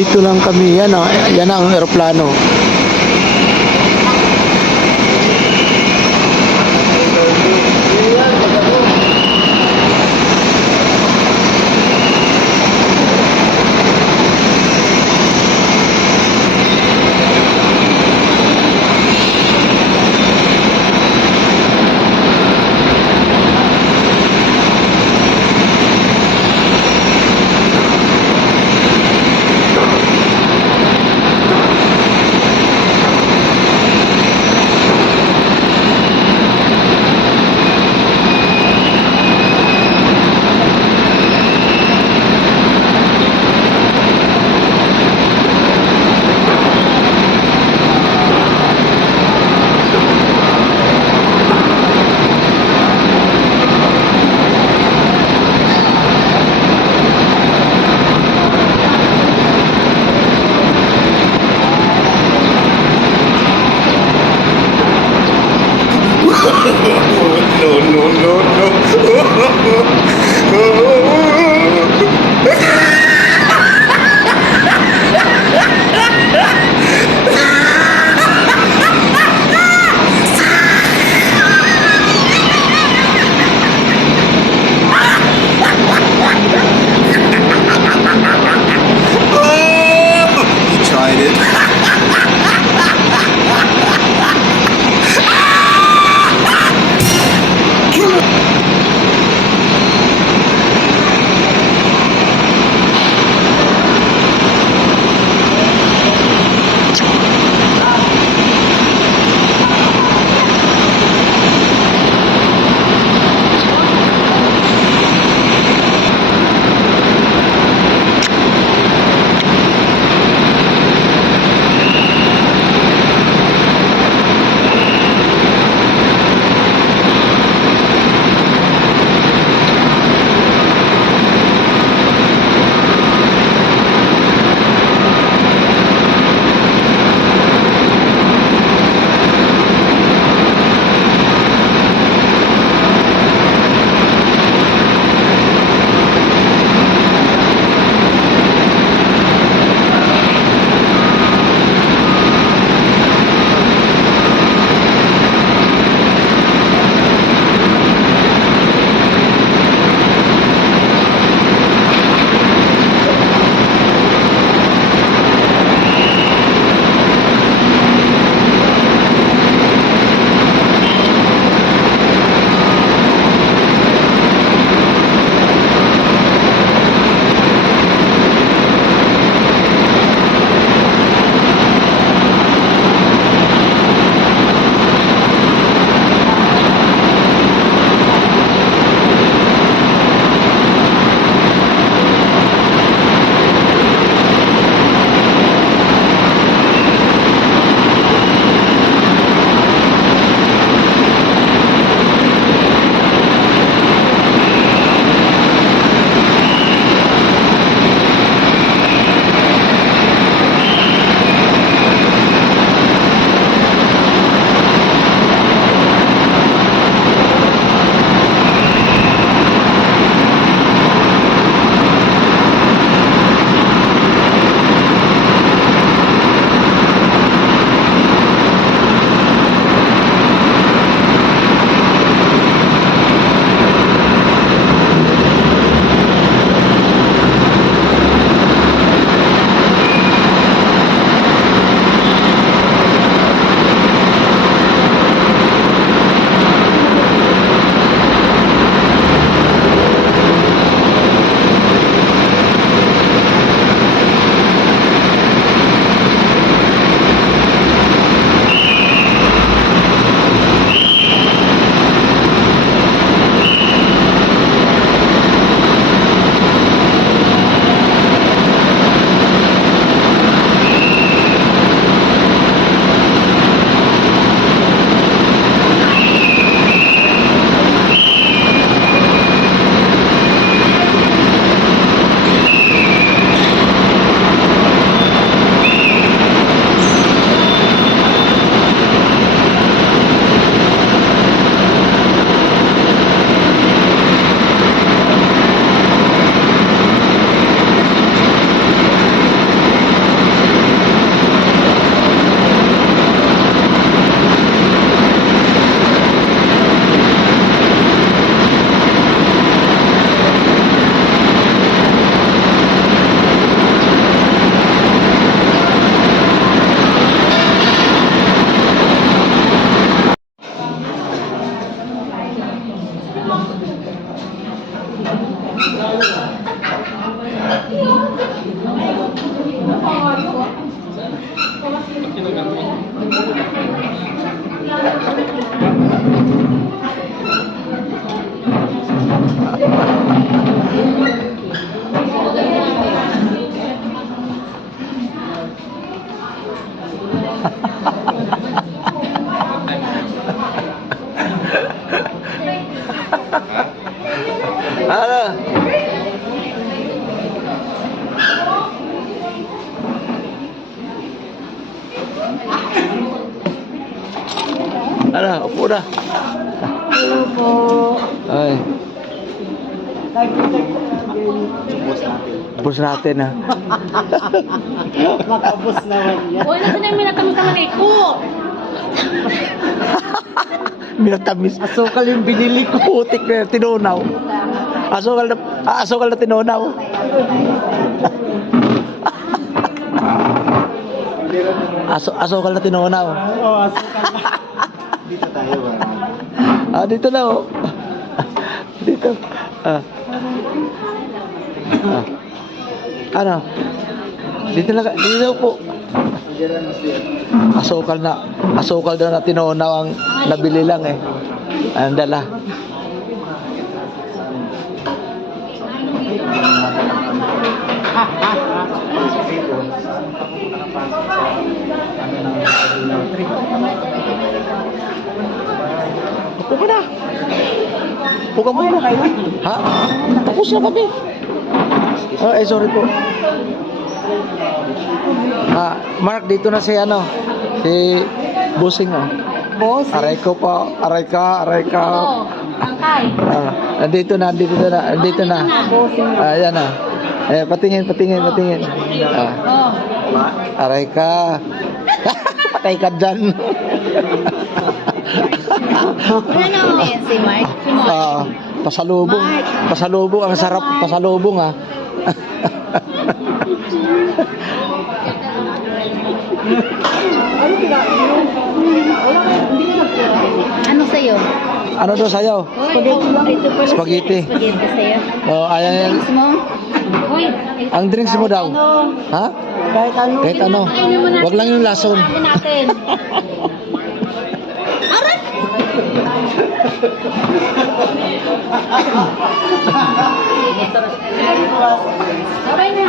Dito lang kami. Yan ang eroplano. You tried it. Ano? Ano? Upo na. Hello po. Ay, bus natin ha. Makabos naman yan. Uy, nasa na yung minatamis na manay ko. Minatamis. Asukal yung binili ko. Putik na tinunaw. Asukal na tinunaw. Asukal na tinunaw. Oo, asukal na. Dito tayo ba? Dito na oh. Dito. Ano? Dito na po. Asukal daw na tinunaw ang nabili lang eh. Ang dala. Upo ka na. Upo ka muna. Ha? Tapos na kami. Sorry po. Mark, dito na si si Busing oh. Boss, Aray ko po, aray ka. Oo, angkay. Nandito na. Ayan na. Patingin. Oo. Aray ka. Patay ka dyan. Ano? Si Mark. Si Mark. Pasalubong. Ang sarap pasalubong ah. Ano sa'yo? Ano daw sa'yo? Ito pala Spaghetti. Spaghetti sa'yo. Ayan yan. Drinks mo? Uy. Ang drinks mo daw. Ha? kahit ano. Kahit ano. Wag lang yung lason. Sabi natin. Okay na.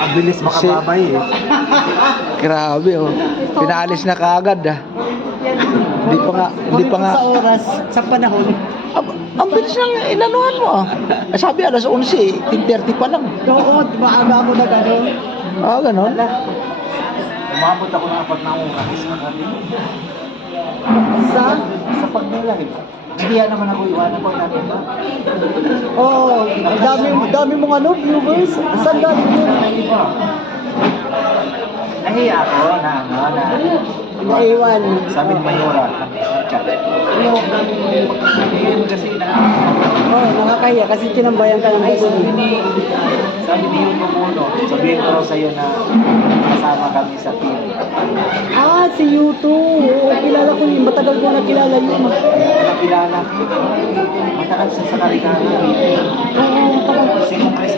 Ang bilis makababay eh. Grabe oh. Pinaalis na kaagad ah. Hindi pa nga. Sa oras, sa panahon. Ang bilis lang inanuhan mo ah. Sabi alas 11, 10:30 pa lang. Oo, maaga ako na gano'n. Ganon. Umabot ako ng 4 na oras. Sa pagnilag. Hindi yan naman ako iwanan pag natin ba? Oo, dami mong viewers. Saan galing yun? Nahiya ako na Naiwan. sabi ni Mayora. Chat. Kasi Oo, nakakaya kasi tinambayan ka ng sabi ni Yuno Muno, sabihin ko raw sa'yo na kasama kami sa team. Si Yuto. Oo, kilala ko yun. Matagal ko na kilala yun. Nakilala. Matagal siya sa Karigana. Sinong Chris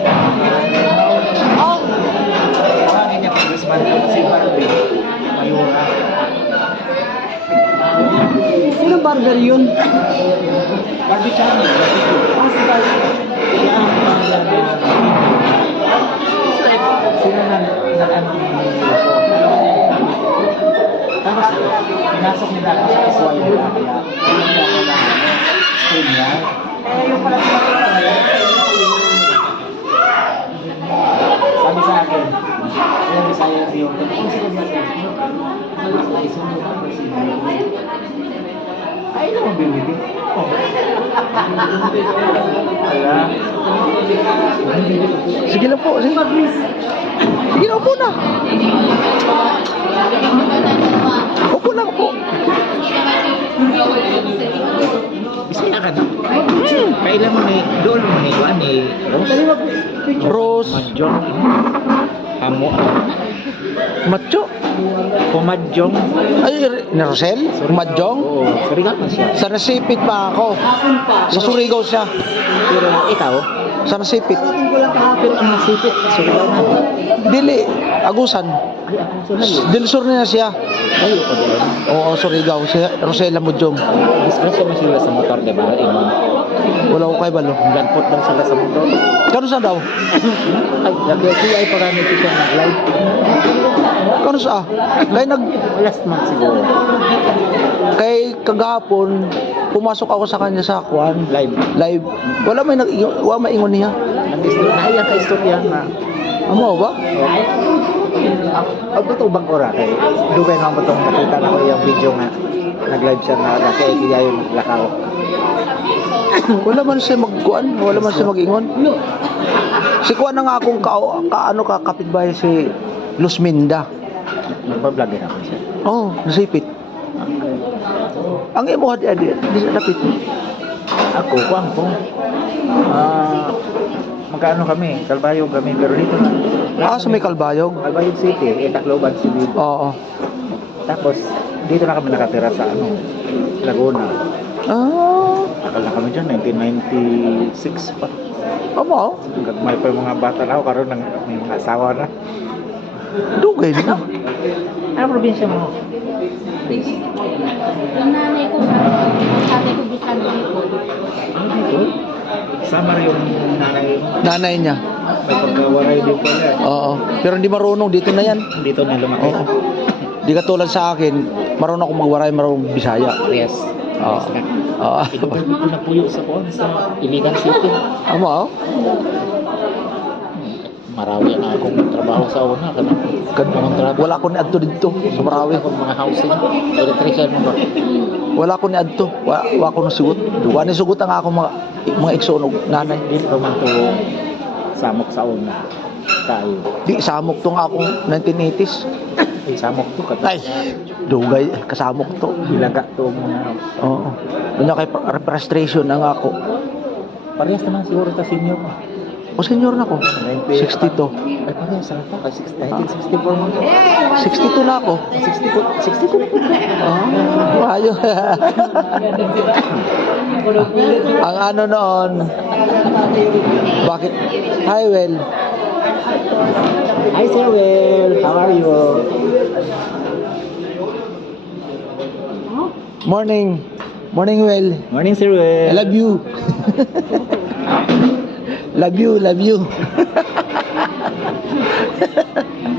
tawagin niya Congressman si Barbie Mayora. Sino barber yun? Barbie Channel. Si Barbie. Sila na tapos pinasok nila ako sa S1 nila kaya hindi ako na stream niya. Yung pala sabi sa akin, alam mo sa'yo si York, kung sila niya sa ay naman bibili. Sige lang po. Sige na, upo na. Upo lang po. Bisaya ka na. Kailan mo ni doon mo ni Juan ni Rose. Mahjong. Amo. Macho. Pumadjong. Ay, ni Rosel? Madjong? Oo, sarigat na siya. Sa nasipit pa ako. Sa Surigao siya. Pero ikaw, Sa nasipit. pero ang nasipit, surigaw na. Dili. Agusan. Ay, ako sunod. Dilsur niya siya. Kayo ko doon. Oo, Surigao. Si Rosela Mudjong. Disgrasya mo sila sa motor, di ba? Wala ko kay balo. Ganpot lang sila sa motor. Kano sa daw? Ay, nag-QI pa kami siya nag-live. Kano sa? Kay Last month siguro. kay kagahapon pumasok ako sa kanya sa kwan Live. live. Wala maingon niya. Naiyak ka istorya na. Amo ba? Ang totoo bang ora kay dugay nga mo tong nakita na ko yung video nga nag-live siya na kay yung lakaw. Wala man siya magkuan, wala man siya mag-ingon. Si kuan na nga akong kapitbahay si Luz Minda. Nagpa-vlog din ako siya. Oh, nasipit. Ang imo di dapit. Ako kuang ko. Magkaano kami, Kalbayog kami, pero dito na. Sa may Kalbayog. Kalbayog City, Tacloban City. Oo. Tapos dito na kami nakatira sa Laguna. Akal na kami dyan, 1996 pa. Amo, May pa yung mga bata na ako, karoon may mga asawa na. dugay na. Ano probinsya mo? Yung nanay ko sa tatay ko bisan dito. Ano dito? Sama rin yung nanay mo. Nanay niya. May pagkawaray din pala. Oo. Pero hindi marunong dito na yan. Dito na lumaki. Oo. Di katulad sa akin, marunong ako magwaray, marunong Bisaya. Yes. Oo. Oo. Inuwi ko nagpuyo sa kuwan sa Iligan City. Amo, Marawi na akong trabaho sa una. Kontrata. wala ko ni adto dito sa Marawi. Akong mga housing. Electrician mo ba? Wala ko ni adto. Wa ko na sugot. Wa ni sugot ang ako mga igsunog nanay. Dito pa man to samok sa una. Tayo. Di samok tong akong 1980s. Ay, samok to. Ay, dugay kasamok to. Ilaga to mga. Oo. Kanya kay frustration ang ako. Parehas naman siguro ta senior mo. O senior na ko. 62. Ay, parehas na pa. 1964 mo. 62 na ako. 62 na po. Mayo. Ang ano noon. Bakit? Hi, Well. Hi, Sir Will. How are you? Morning. Morning, Well. Morning, Sir Will. I love you. Love you, love you.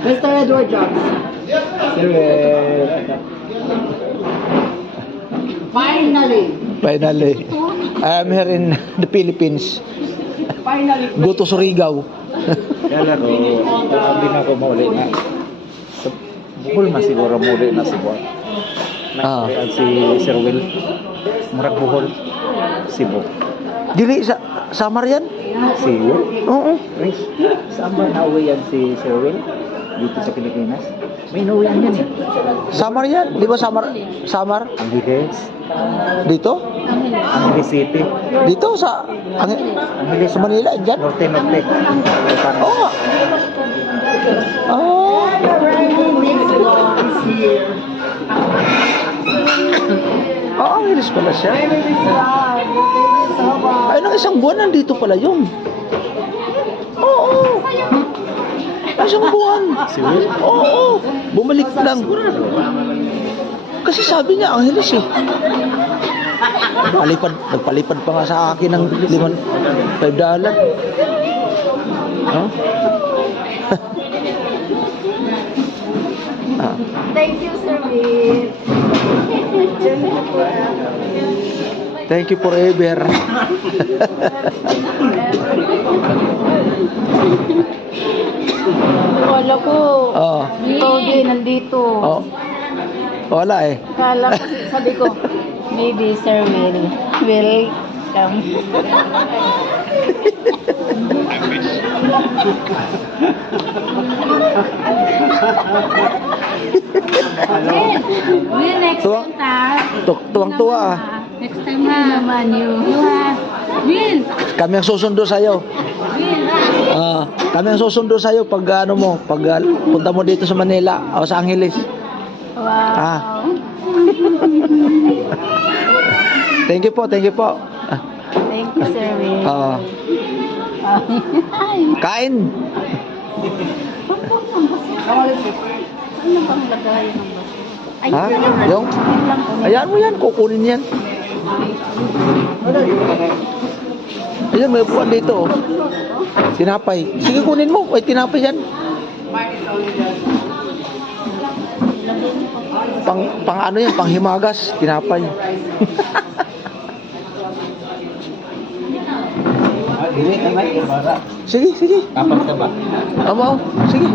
Mr. Edward Jobs. Sir Will. Finally. Finally. I am here in the Philippines. Finally. Go to Surigao. Kala ko, sabi na ko mauli na. So, bukol mas siguro mauli na siguro. Nakakarian si Sir Will. Murag buhol. Cebu. Dili sa Samar yan? Si Will? Oo. Chris, saan ba nauwi yan si Sir Will? Dito sa Pilipinas? May nauwian yan eh. Samar yan? Di ba Samar? Samar? Angeles. Dito? Angeles City. Dito sa Angeles. sa Manila dyan? Norte. Oo nga. Oh. Oh, Angeles pala siya. Ay, nang isang buwan nandito pala yun. Oo. Isang buwan. Si Will? Oo. Bumalik lang. Kasi sabi niya, Angeles eh. Nagpalipad pa nga sa akin ng $5. Huh? Thank you, Sir Will. Thank you forever. Kala ko, Oh. Togi nandito. Oh. Wala eh. Kala ko, sabi ko, maybe Sir Will. Welcome. Will, next Tuwa- time ta. Tuwang-tuwa ah. Next time na naman you. Will, Kami ang susundo sa'yo. Will, Kami ang susundo sa'yo pag ano mo, pag punta mo dito sa Manila o sa Angeles. Wow. Thank you po, thank you po. Thank you, Sir Will. Kain. Ano bang lagay ng baso? Ay, Ha? yun lang. Yung? Yun lang po. Ayan mo yan, kukunin yan. Ayan, may upuan dito. Oh. Tinapay. Sige, kunin mo. Ay, tinapay yan. Pang ano yan, pang himagas. Tinapay. Dili ka na para. Sige, sige. Kapan ka ba? Amo, sige.